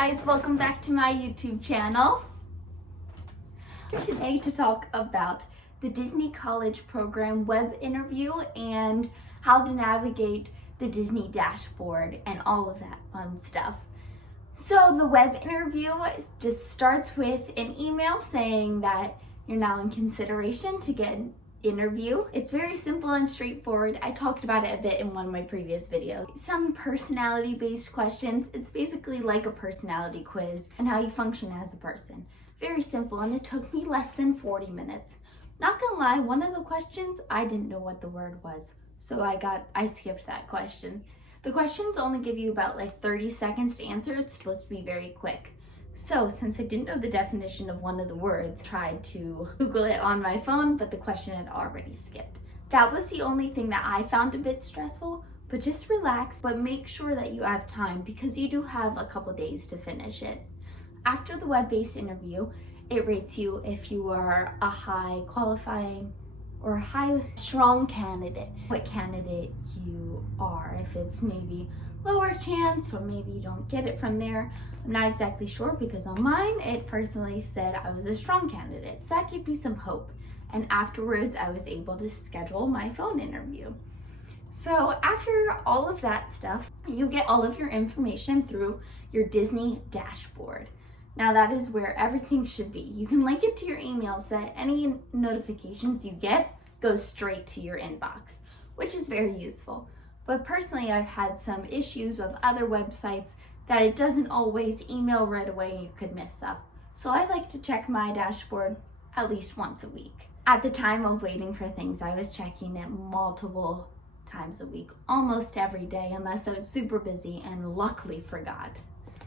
guys, welcome back to my YouTube channel. Today to talk about the Disney College Program web interview and how to navigate the Disney dashboard and all of that fun stuff. So the web interview just starts with an email saying that you're now in consideration to get an interview. It's very simple and straightforward. I talked about it a bit in one of my previous videos. Some personality-based questions. It's basically like a personality quiz and how you function as a person. Very simple, and it took me less than 40 minutes. Not gonna lie, one of the questions, I didn't know what the word was, so I skipped that question. The questions only give you about like 30 seconds to answer. It's supposed to be very quick. So since I didn't know the definition of one of the words, I tried to Google it on my phone, but the question had already skipped. That was the only thing that I found a bit stressful, but just relax, but make sure that you have time because you do have a couple days to finish it. After the web-based interview, it rates you if you are a high qualifying or high strong candidate, what candidate you are. If it's maybe lower chance or maybe you don't get it from there, I'm not exactly sure because on mine it personally said I was a strong candidate, so that gave me some hope. And afterwards I was able to schedule my phone interview. So after all of that stuff, you get all of your information through your Disney dashboard. Now that is where everything should be. You can link it to your email so that any notifications you get go straight to your inbox, which is very useful. But personally, I've had some issues with other websites that it doesn't always email right away and you could miss stuff. So I like to check my dashboard at least once a week. At the time of waiting for things, I was checking it multiple times a week, almost every day, unless I was super busy and luckily forgot.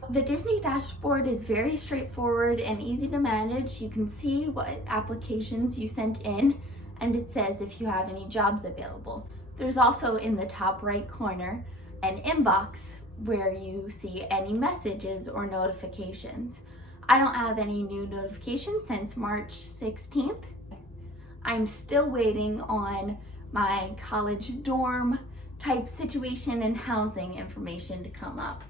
The Disney dashboard is very straightforward and easy to manage. You can see what applications you sent in, and it says if you have any jobs available. There's also in the top right corner an inbox where you see any messages or notifications. I don't have any new notifications since March 16th. I'm still waiting on my college dorm type situation and housing information to come up.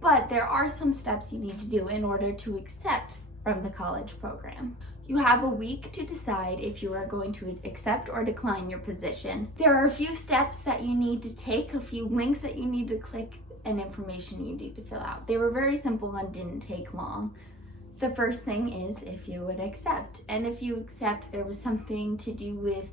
But there are some steps you need to do in order to accept from the college program. You have a week to decide if you are going to accept or decline your position. There are a few steps that you need to take, a few links that you need to click, and information you need to fill out. They were very simple and didn't take long. The first thing is if you would accept. And if you accept, there was something to do with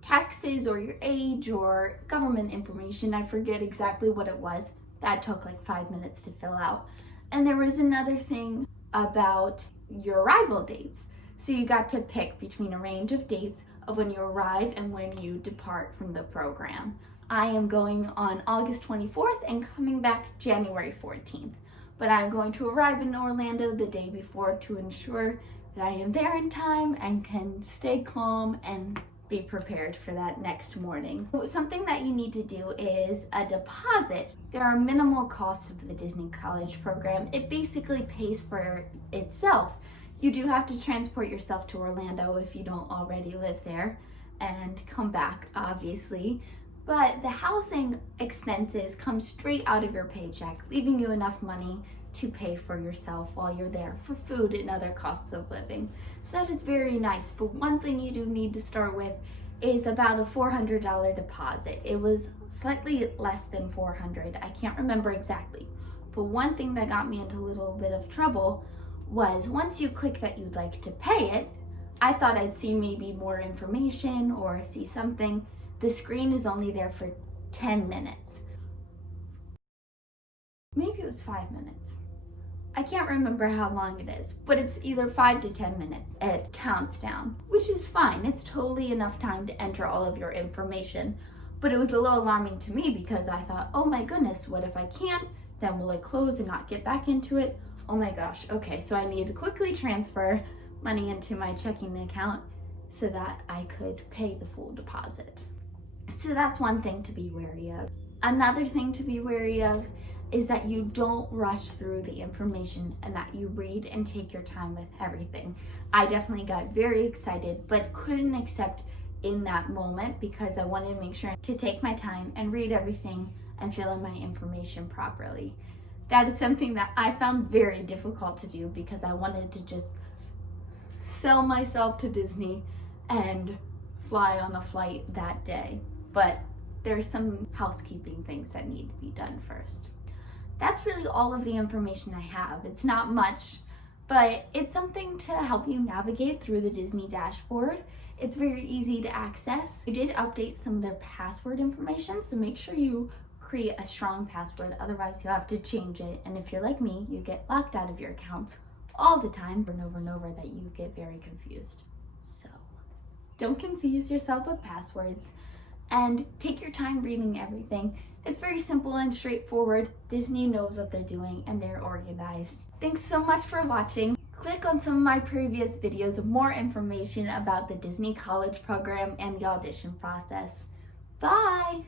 taxes or your age or government information. I forget exactly what it was. That took like 5 minutes to fill out. And there was another thing about your arrival dates. So you got to pick between a range of dates of when you arrive and when you depart from the program. I am going on August 24th and coming back January 14th. But I'm going to arrive in Orlando the day before to ensure that I am there in time and can stay calm and be prepared for that next morning. Something that you need to do is a deposit. There are minimal costs of the Disney College program. It basically pays for itself. You do have to transport yourself to Orlando if you don't already live there and come back, obviously. But the housing expenses come straight out of your paycheck, leaving you enough money to pay for yourself while you're there for food and other costs of living. So that is very nice. But one thing you do need to start with is about a $400 deposit. It was slightly less than $400. I can't remember exactly. But one thing that got me into a little bit of trouble was once you click that you'd like to pay it, I thought I'd see maybe more information or see something. The screen is only there for 10 minutes. Maybe it was 5 minutes. I can't remember how long it is, but it's either 5 to 10 minutes. It counts down, which is fine. It's totally enough time to enter all of your information. But it was a little alarming to me because I thought, oh my goodness, what if I can't? Then will it close and not get back into it? Oh my gosh, okay, so I need to quickly transfer money into my checking account so that I could pay the full deposit. So that's one thing to be wary of. Another thing to be wary of is that you don't rush through the information and that you read and take your time with everything. I definitely got very excited, but couldn't accept in that moment because I wanted to make sure to take my time and read everything and fill in my information properly. That is something that I found very difficult to do because I wanted to just sell myself to Disney and fly on a flight that day. But there's some housekeeping things that need to be done first. That's really all of the information I have. It's not much, but it's something to help you navigate through the Disney dashboard. It's very easy to access. I did update some of their password information, so make sure you create a strong password, otherwise you'll have to change it. And if you're like me, you get locked out of your accounts all the time over and over that you get very confused. So don't confuse yourself with passwords and take your time reading everything. It's very simple and straightforward. Disney knows what they're doing and they're organized. Thanks so much for watching. Click on some of my previous videos of more information about the Disney College program and the audition process. Bye!